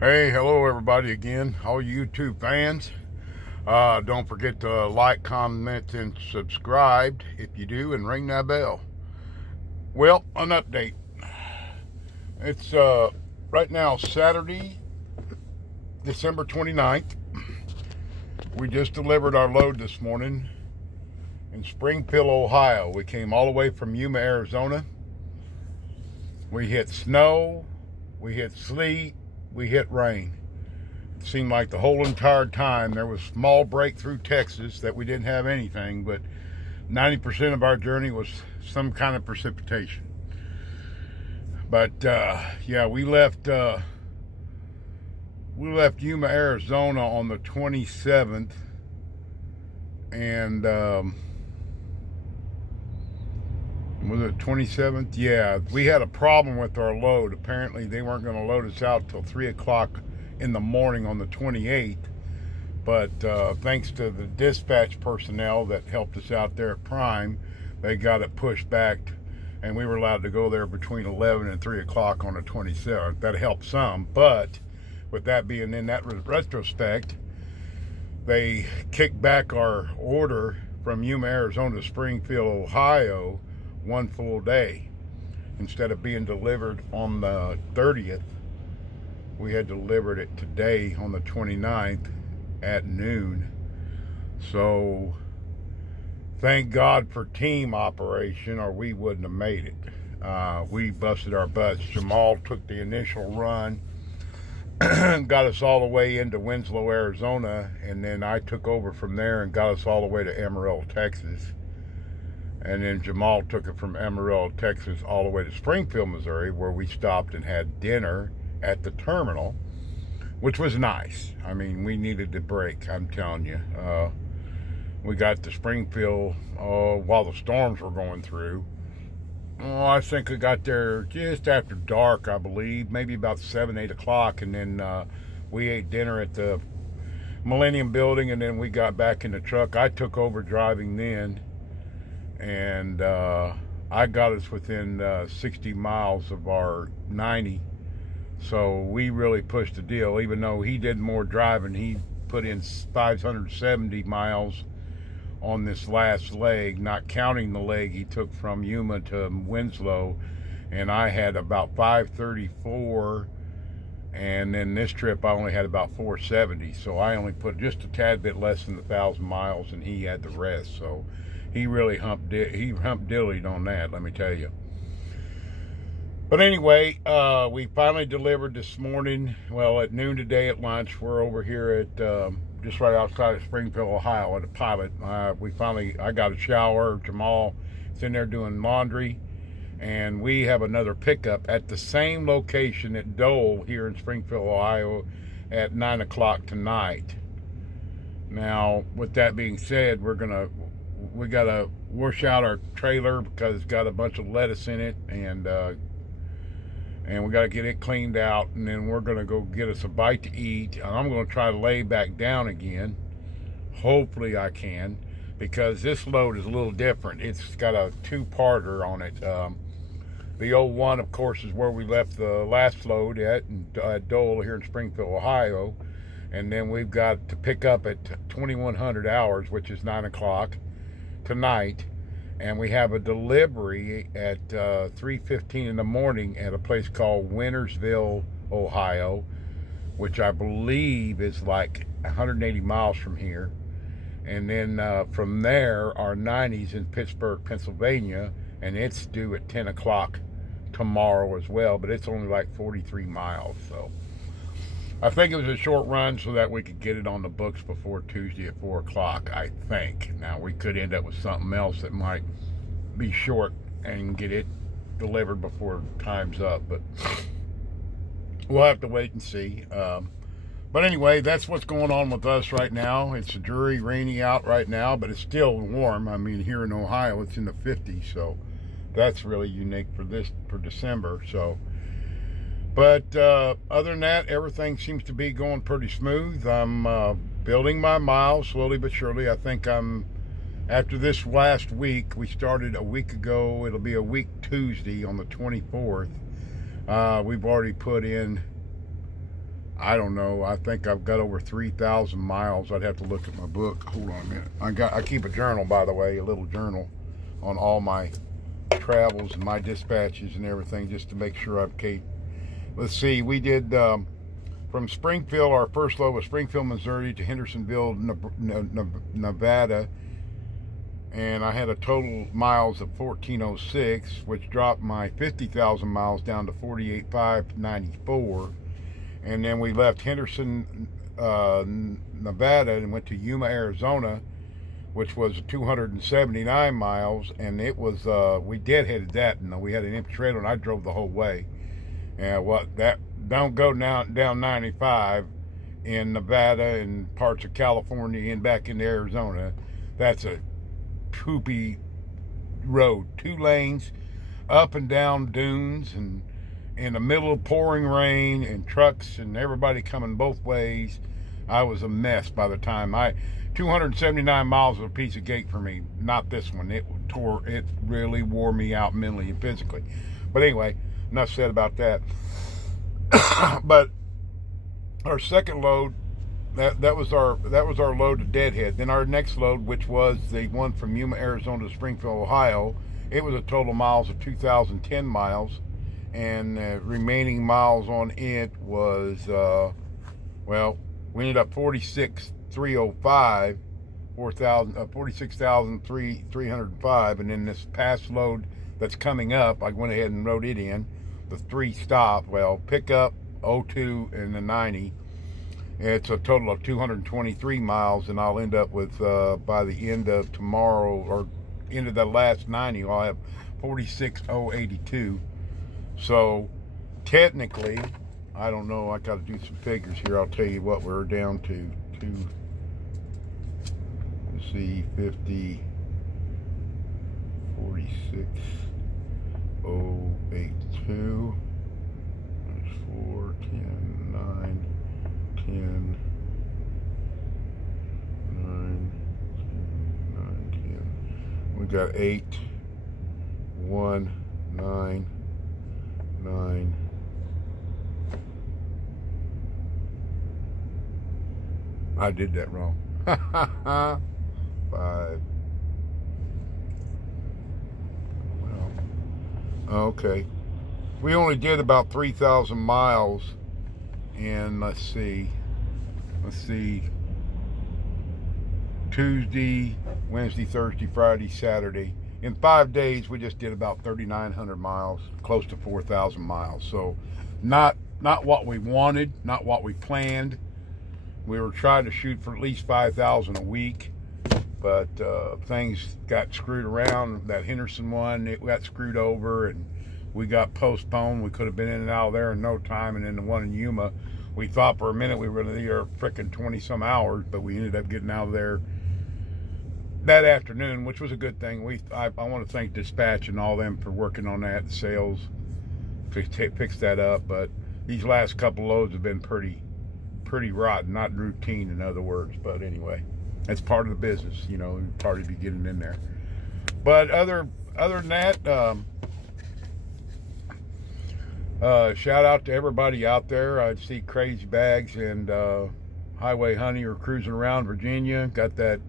Hey, hello everybody again, all you YouTube fans. Don't forget to like, comment, and subscribe if you do, and ring that bell. Well, an update. It's right now Saturday, December 29th. We just delivered our load this morning in Springfield, Ohio. We came all the way from Yuma, Arizona. We hit snow, we hit sleet, we hit rain. It seemed like the whole entire time there was small break through Texas that we didn't have anything, but 90% of our journey was some kind of precipitation. But yeah, we left Yuma, Arizona on the 27th, and was it 27th? Yeah, we had a problem with our load. Apparently they weren't going to load us out till 3 o'clock in the morning on the 28th, but thanks to the dispatch personnel that helped us out there at Prime, they got it pushed back, and we were allowed to go there between 11 and 3 o'clock on the 27th. That helped some, but with that being in that retrospect, they kicked back our order from Yuma, Arizona to Springfield, Ohio, one full day. Instead of being delivered on the 30th, we had delivered it today on the 29th at noon. So thank God for team operation, or we wouldn't have made it. We busted our butts. Jamal took the initial run, got us all the way into Winslow, Arizona, and then I took over from there and got us all the way to Amarillo, Texas. And then Jamal took it from Amarillo, Texas, all the way to Springfield, Missouri, where we stopped and had dinner at the terminal, which was nice. I mean, we needed the break, I'm telling you. We got to Springfield while the storms were going through. I think we got there just after dark, I believe, maybe about 7, 8 o'clock, and then we ate dinner at the Millennium Building, and then we got back in the truck. I took over driving then, and I got us within 60 miles of our 90. So we really pushed the deal. Even though he did more driving, he put in 570 miles on this last leg, not counting the leg he took from Yuma to Winslow, and I had about 534, and then this trip I only had about 470. So I only put just a tad bit less than 1,000 miles, and he had the rest. So he really humped-dillied on that, let me tell you. But anyway, we finally delivered this morning. Well, at noon today at lunch. We're over here at just right outside of Springfield, Ohio, at a pilot. I got a shower. Jamal is in there doing laundry, and we have another pickup at the same location at Dole here in Springfield, Ohio, at 9 o'clock tonight. Now, with that being said, we gotta wash out our trailer because it's got a bunch of lettuce in it, and we got to get it cleaned out, and then we're going to go get us a bite to eat. And I'm going to try to lay back down again. Hopefully I can, because this load is a little different. It's got a two-parter on it. The old one, of course, is where we left the last load at Dole here in Springfield, Ohio. And then we've got to pick up at 2100 hours, which is 9 o'clock tonight. And we have a delivery at 3:15 in the morning at a place called Wintersville, Ohio, which I believe is like 180 miles from here. And then from there, our 90's in Pittsburgh, Pennsylvania, and it's due at 10 o'clock tomorrow as well, but it's only like 43 miles. So I think it was a short run so that we could get it on the books before Tuesday at 4 o'clock, I think. Now, we could end up with something else that might be short and get it delivered before time's up, but we'll have to wait and see. But anyway, that's what's going on with us right now. It's dreary, rainy out right now, but it's still warm. I mean, here in Ohio, it's in the 50s, so that's really unique for December. So, but other than that, everything seems to be going pretty smooth. I'm building my miles slowly but surely. I think after this last week, we started a week ago. It'll be a week Tuesday on the 24th. We've already put in I don't know. I think I've got over 3,000 miles. I'd have to look at my book. Hold on a minute. I keep a journal, by the way, a little journal on all my travels and my dispatches and everything, just to make sure I've kept. Let's see. We did from Springfield. Our first load was Springfield, Missouri to Hendersonville, Nevada, and I had a total miles of 1,406, which dropped my 50,000 miles down to 48,594. And then we left Henderson, Nevada, and went to Yuma, Arizona, which was 279 miles. And it was, we deadheaded that, and we had an empty trailer, and I drove the whole way. And don't go down 95 in Nevada and parts of California and back into Arizona. That's a poopy road. 2 lanes, up and down dunes, and in the middle of pouring rain, and trucks and everybody coming both ways. I was a mess by the time 279 miles was a piece of cake for me. Not this one. It really wore me out mentally and physically. But anyway, enough said about that. But our second load, that was our load to Deadhead. Then our next load, which was the one from Yuma, Arizona to Springfield, Ohio, it was a total miles of 2,010 miles. And remaining miles on it was, well, we ended up 46,305, 46,305. And then this past load that's coming up, I went ahead and wrote it in, the 3 stop, well, pickup, 02, and the 90. It's a total of 223 miles, and I'll end up with, by the end of tomorrow, or end of the last 90, I'll have 46,082. So technically, I don't know, I got to do some figures here. I'll tell you what we're down to. Let's see, 50, 46,082. That's 4, 10, 9, 10, 9, 10. We got 8, 1, 9, 9. I did that wrong. 5. Well, okay. We only did about 3,000 miles in, let's see, Tuesday, Wednesday, Thursday, Friday, Saturday. In 5 days, we just did about 3,900 miles, close to 4,000 miles. So not what we wanted, not what we planned. We were trying to shoot for at least 5,000 a week, but things got screwed around. That Henderson one, it got screwed over, and we got postponed. We could have been in and out of there in no time. And then the one in Yuma, we thought for a minute we were going to be there frickin' 20-some hours, but we ended up getting out of there that afternoon, which was a good thing. I want to thank Dispatch and all them for working on that, the sales, to fix that up. But these last couple loads have been pretty rotten, not routine, in other words. But anyway, that's part of the business, you know, part of you getting in there. But other than that, shout out to everybody out there. I see Crazy Bags and Highway Honey are cruising around Virginia.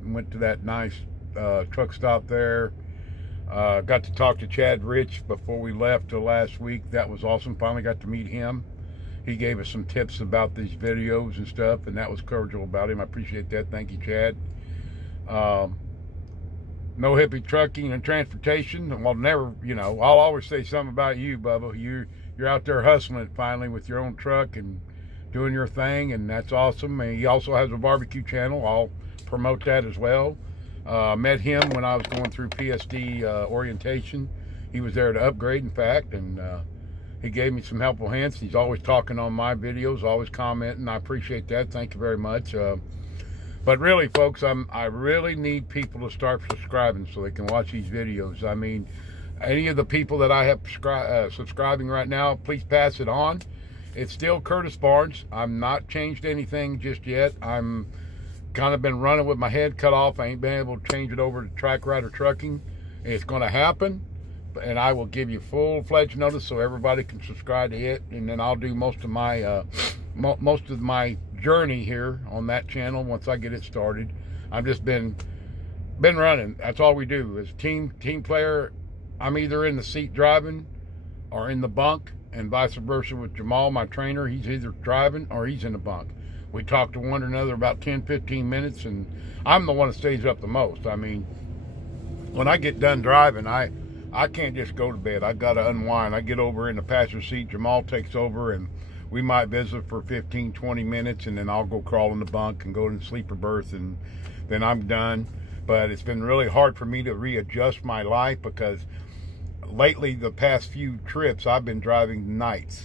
Went to that nice truck stop there. Got to talk to Chad Rich before we left last week. That was awesome. Finally got to meet him. He gave us some tips about these videos and stuff, and that was cordial about him. I appreciate that. Thank you, Chad. No Hippie Trucking and Transportation. Well, never, you know, I'll always say something about you, Bubba. You're out there hustling it finally with your own truck and doing your thing, and that's awesome. And he also has a barbecue channel. I'll promote that as well. Met him when I was going through PSD orientation. He was there to upgrade, in fact, and he gave me some helpful hints. He's always talking on my videos, always commenting. I appreciate that. Thank you very much. But really, folks, I really need people to start subscribing so they can watch these videos. I mean, any of the people that I have subscribing right now, please pass it on. It's still Curtis Barnes. I'm not changed anything just yet. I'm kind of been running with my head cut off. I ain't been able to change it over to Track Rider Trucking. It's going to happen, and I will give you full-fledged notice so everybody can subscribe to it, and then I'll do most of my most of my journey here on that channel. Once I get it started, I've just been running. That's all we do. As team player, I'm either in the seat driving or in the bunk, and vice versa with Jamal, my trainer. He's either driving or he's in the bunk. We talk to one another about 10-15 minutes, and I'm the one that stays up the most. I mean, when I get done driving, I can't just go to bed. I got to unwind. I get over in the passenger seat. Jamal takes over, and we might visit for 15-20 minutes, and then I'll go crawl in the bunk and go in the sleeper berth, and then I'm done. But it's been really hard for me to readjust my life, because lately, the past few trips, I've been driving nights.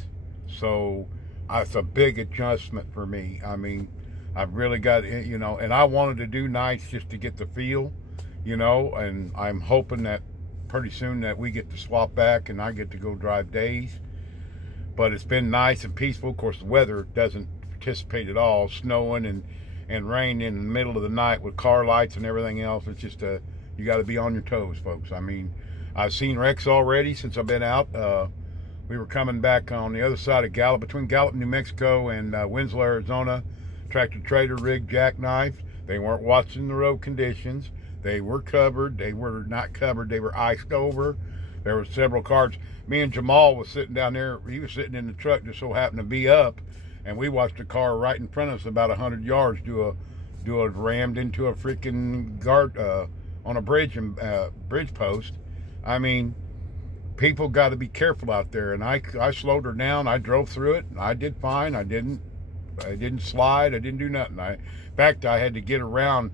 So it's a big adjustment for me. I mean, I've really got, and I wanted to do nights just to get the feel, and I'm hoping that pretty soon that we get to swap back and I get to go drive days. But it's been nice and peaceful. Of course, the weather doesn't participate at all. Snowing and rain in the middle of the night with car lights and everything else. It's just you got to be on your toes, folks. I mean, I've seen wrecks already since I've been out. We were coming back on the other side of Gallup, between Gallup, New Mexico, and Winslow, Arizona. Tractor trailer rig jackknifed. They weren't watching the road conditions. They were covered. They were not covered. They were iced over. There were several cars. Me and Jamal was sitting down there. He was sitting in the truck, just so happened to be up, and we watched a car right in front of us about 100 yards do a rammed into a freaking guard on a bridge post. I mean, people got to be careful out there. And I slowed her down. I drove through it. And I did fine. I didn't slide. I didn't do nothing. In fact, I had to get around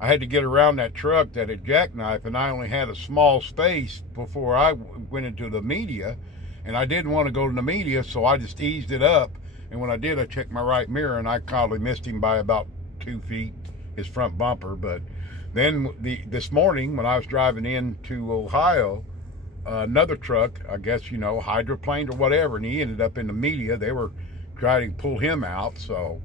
that truck that had jackknifed, and I only had a small space before I went into the media, and I didn't want to go to the media, so I just eased it up. And when I did, I checked my right mirror, and I probably missed him by about 2 feet, his front bumper. But then this morning, when I was driving into Ohio, another truck, I guess, hydroplaned or whatever, and he ended up in the media. They were trying to pull him out. So,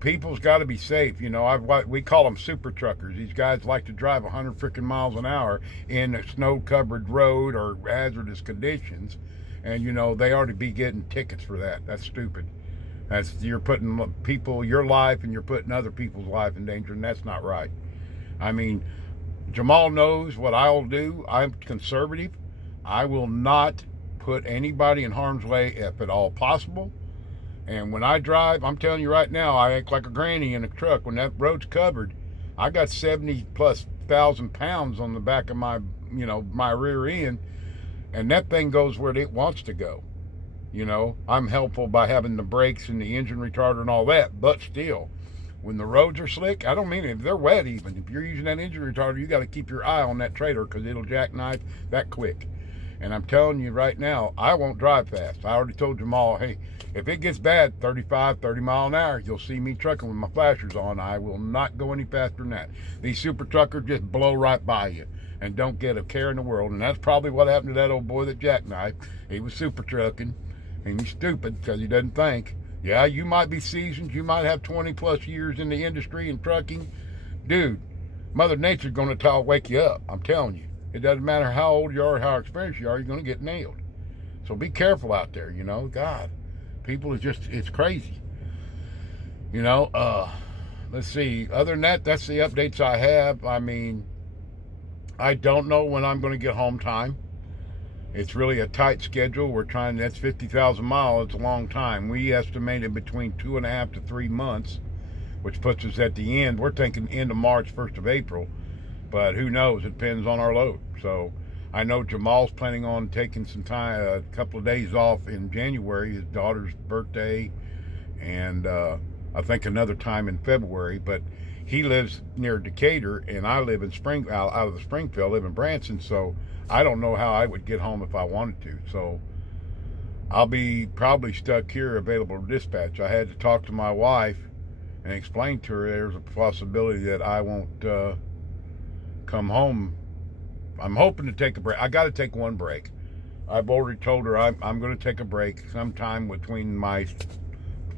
people's got to be safe. We call them super truckers. These guys like to drive 100 freaking miles an hour in a snow-covered road or hazardous conditions. And, they ought to be getting tickets for that. That's stupid. You're putting your life, and you're putting other people's life in danger, and that's not right. I mean, Jamal knows what I'll do. I'm conservative. I will not put anybody in harm's way if at all possible. And when I drive, I'm telling you right now, I act like a granny in a truck. When that road's covered, I got 70,000+ pounds on the back of my, my rear end, and that thing goes where it wants to go. I'm helpful by having the brakes and the engine retarder and all that, but still, when the roads are slick, I don't mean if they're wet even. If you're using that engine retarder, you got to keep your eye on that trailer, because it'll jackknife that quick. And I'm telling you right now, I won't drive fast. I already told Jamal, hey, if it gets bad, 35, 30 mile an hour, you'll see me trucking with my flashers on. I will not go any faster than that. These super truckers just blow right by you and don't get a care in the world. And that's probably what happened to that old boy that jackknifed. He was super trucking, and he's stupid because he doesn't think. Yeah, you might be seasoned. You might have 20+ years in the industry and trucking. Dude, Mother Nature's going to wake you up. I'm telling you. It doesn't matter how old you are or how experienced you are, you're going to get nailed. So be careful out there, God. People it's crazy. Let's see. Other than that, that's the updates I have. I mean, I don't know when I'm going to get home time. It's really a tight schedule. That's 50,000 miles. It's a long time. We estimated between 2.5 to 3 months, which puts us at the end. We're thinking end of March, 1st of April. But who knows? It depends on our load. So I know Jamal's planning on taking some time, a couple of days off in January, his daughter's birthday, and I think another time in February. But he lives near Decatur, and I live in out of the Springfield, live in Branson, so I don't know how I would get home if I wanted to. So I'll be probably stuck here available to dispatch. I had to talk to my wife and explain to her there's a possibility that I won't come home. I'm hoping to take a break. I got to take one break. I've already told her I'm going to take a break sometime between my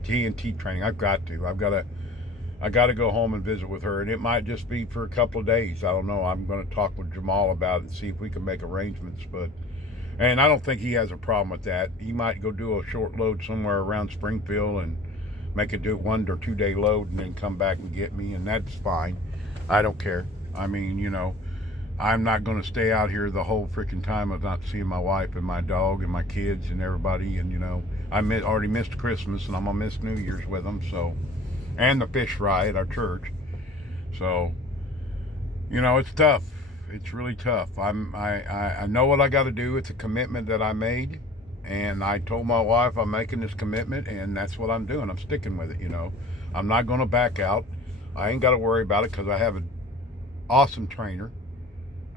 TNT training. I got to go home and visit with her, and it might just be for a couple of days. I don't know. I'm going to talk with Jamal about it and see if we can make arrangements. But And I don't think he has a problem with that. He might go do a short load somewhere around Springfield and make it do 1 or 2 day load and then come back and get me, and that's fine. I don't care. I mean, you know, I'm not going to stay out here the whole freaking time of not seeing my wife and my dog and my kids and everybody. And, you know, already missed Christmas, and I'm going to miss New Year's with them. So, and the fish fry at our church. So, you know, it's tough. It's really tough. I know what I got to do. It's a commitment that I made. And I told my wife I'm making this commitment, and that's what I'm doing. I'm sticking with it, you know. I'm not going to back out. I ain't got to worry about it because I have an awesome trainer.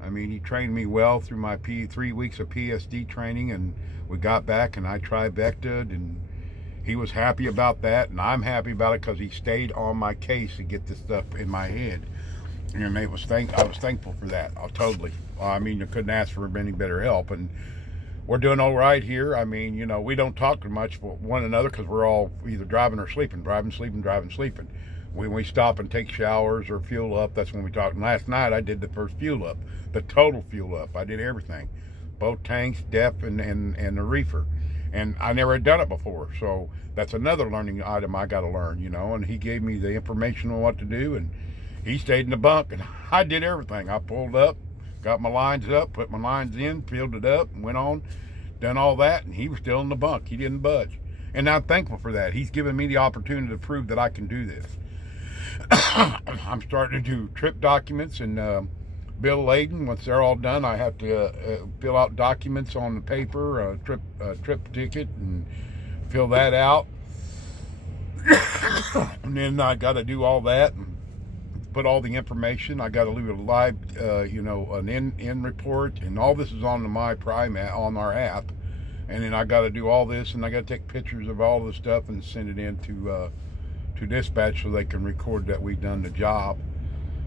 I mean, he trained me well through my 3 weeks of PSD training, and we got back and I trifected, and he was happy about that, and I'm happy about it because he stayed on my case to get this stuff in my head. And I was thankful for that. Totally. I mean, I couldn't ask for any better help, and we're doing all right here. I mean, you know, we don't talk much with one another because we're all either driving or sleeping, driving, sleeping. When we stop and take showers or fuel up, that's when we talk. And last night I did the first fuel up, the total fuel up. I did everything, both tanks, depth, and the reefer. And I never had done it before, so that's another learning item I got to learn, you know. And he gave me the information on what to do, and he stayed in the bunk, and I did everything. I pulled up, got my lines up, put my lines in, filled it up, and went on, done all that, and he was still in the bunk. He didn't budge. And I'm thankful for that. He's given me the opportunity to prove that I can do this. I'm starting to do trip documents and bill laden. Once they're all done, I have to fill out documents on the paper, trip ticket, and fill that out. And then I got to do all that and put all the information. I got to leave a live, you know, an in report, and all this is on the My Prime on our app. And then I got to do all this, and I got to take pictures of all the stuff and send it in to dispatch so they can record that we've done the job.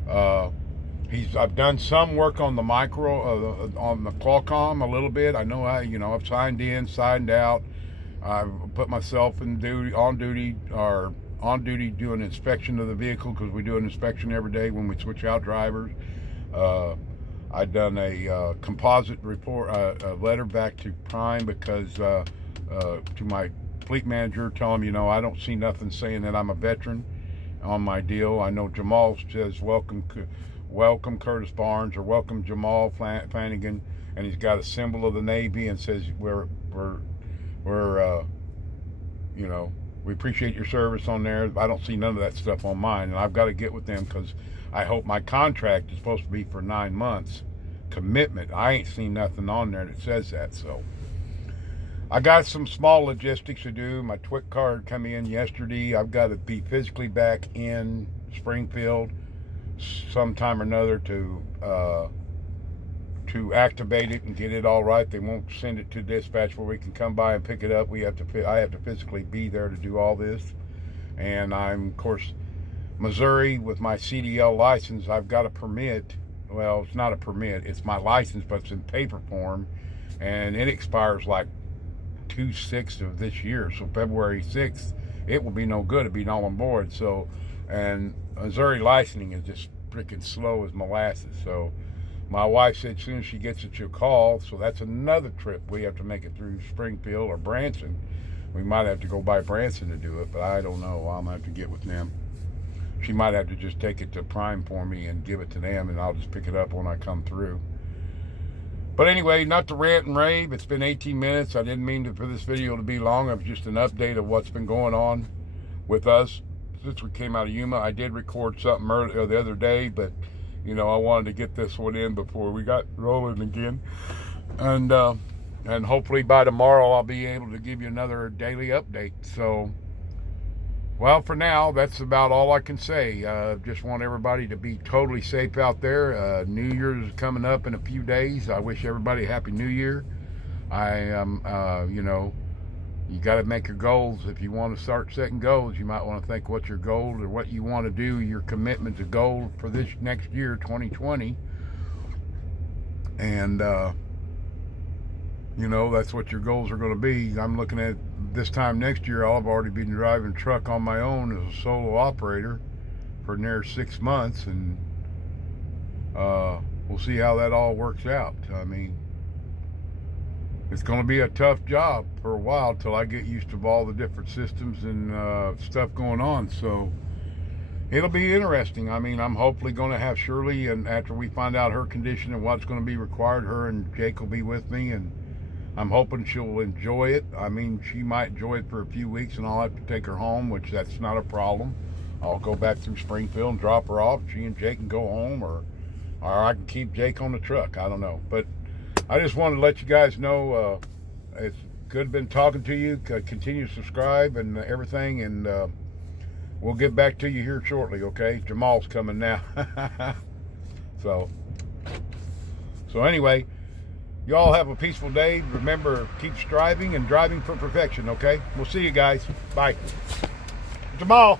I've done some work on the on the Qualcomm a little bit. I know I've signed in, signed out. I've put myself on duty doing inspection of the vehicle because we do an inspection every day when we switch out drivers. I've done a composite report, a letter back to Prime because to my fleet manager, tell him, I don't see nothing saying that I'm a veteran on my deal. I know Jamal says welcome Curtis Barnes or welcome Jamal Flanagan, and he's got a symbol of the Navy and says we appreciate your service on there. I don't see none of that stuff on mine, and I've got to get with them because I hope my contract is supposed to be for 9 months commitment. I ain't seen nothing on there that says that, so I got some small logistics to do. My TWIC card come in yesterday. I've got to be physically back in Springfield sometime or another to activate it and get it all right. They won't send it to dispatch where we can come by and pick it up. I have to physically be there to do all this. And I'm, of course, Missouri with my CDL license. I've got a permit. Well, it's not a permit. It's my license, but it's in paper form, and it expires like 2/6 of this year. So February 6th, it will be no good. It'll be null and void. So, and Missouri licensing is just freaking slow as molasses. So my wife said as soon as she gets it, she'll call. So that's another trip. We have to make it through Springfield or Branson. We might have to go by Branson to do it, but I don't know. I'm going to have to get with them. She might have to just take it to Prime for me and give it to them, and I'll just pick it up when I come through. But anyway, not to rant and rave. It's been 18 minutes. I didn't mean for this video to be long. It was just an update of what's been going on with us since we came out of Yuma. I did record something the other day, but I wanted to get this one in before we got rolling again. And hopefully by tomorrow I'll be able to give you another daily update. So, well, for now, that's about all I can say. Just want everybody to be totally safe out there. New Year's is coming up in a few days. I wish everybody a Happy New Year. You got to make your goals. If you want to start setting goals, you might want to think what your goals or what you want to do, your commitment to goal for this next year, 2020. And, that's what your goals are going to be. I'm looking at this time next year, I'll have already been driving a truck on my own as a solo operator for near 6 months, and we'll see how that all works out. I mean, it's going to be a tough job for a while till I get used to all the different systems and stuff going on. So it'll be interesting. I mean, I'm hopefully going to have Shirley, and after we find out her condition and what's going to be required, her and Jake will be with me, and I'm hoping she'll enjoy it. I mean, she might enjoy it for a few weeks, and I'll have to take her home, which that's not a problem. I'll go back through Springfield and drop her off. She and Jake can go home, or I can keep Jake on the truck. I don't know. But I just wanted to let you guys know it's good been talking to you. Continue to subscribe and everything, and we'll get back to you here shortly, okay? Jamal's coming now. So anyway, y'all have a peaceful day. Remember, keep striving and driving for perfection, okay? We'll see you guys. Bye. Jamal.